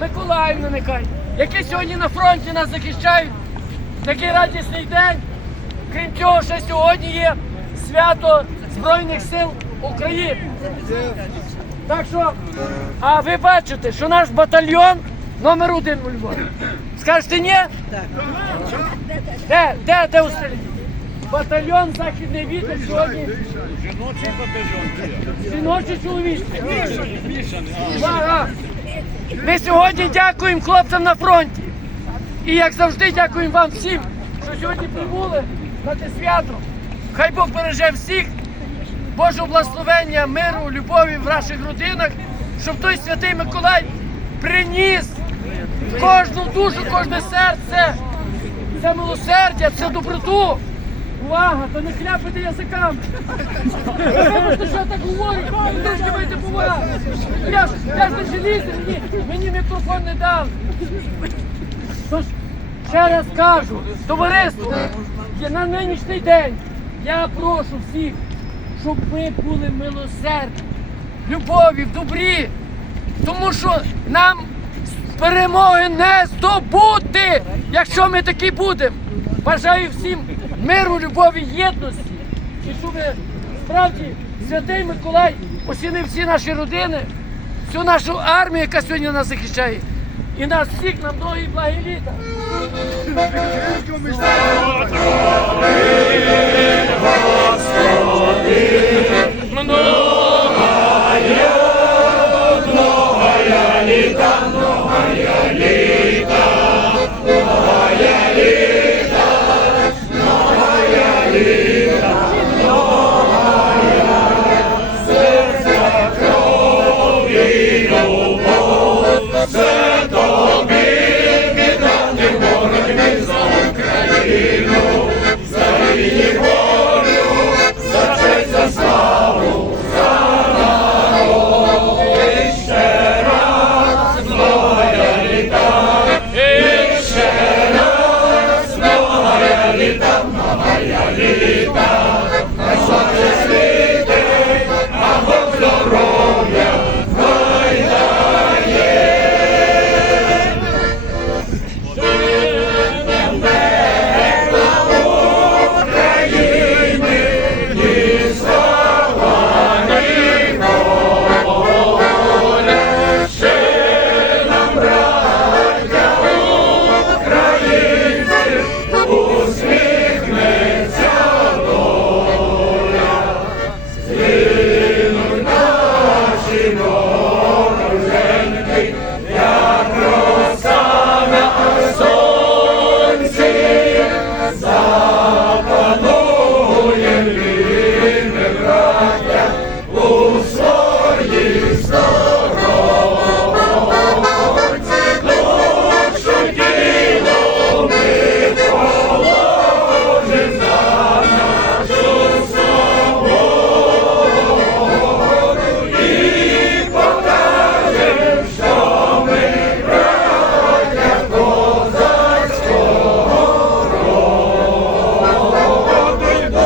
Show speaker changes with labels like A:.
A: Миколаївна нехай, які сьогодні на фронті нас захищають. Такий радісний день. Крім цього, ще сьогодні є свято Збройних сил України. Так що, а ви бачите, що наш батальйон номер один у Львові. Скажете ні? Так. Де, де, де остальні? Батальйон Західний вітер сьогодні.
B: Жіночий батальйон.
A: Жіночий чоловічий. Ага. Ми сьогодні дякуємо хлопцям на фронті. І як завжди дякуємо вам всім, що сьогодні прибули на те свято. Хай Бог береже всіх, Божого благословення, миру, любові в ваших родинах, щоб той святий Миколай приніс кожну душу, кожне серце. Це милосердя, це доброту. Увага, то не кляпайте язиками. Вибачте, що так говорю, ви трошки маєте повагу. Я ж, я ж не мені, мені мікрофон не дав. Тож, ще раз кажу, товариство, на нинішній день я прошу всіх, щоб ми були милосердні, любові, в добрі. Тому що нам перемоги не здобути, якщо ми такі будемо. Бажаю всім миру, любові, єдності. І щоб справді святий Миколай осінив всі наші родини, всю нашу армію, яка сьогодні нас захищає. І нас всіх на многі благі літа.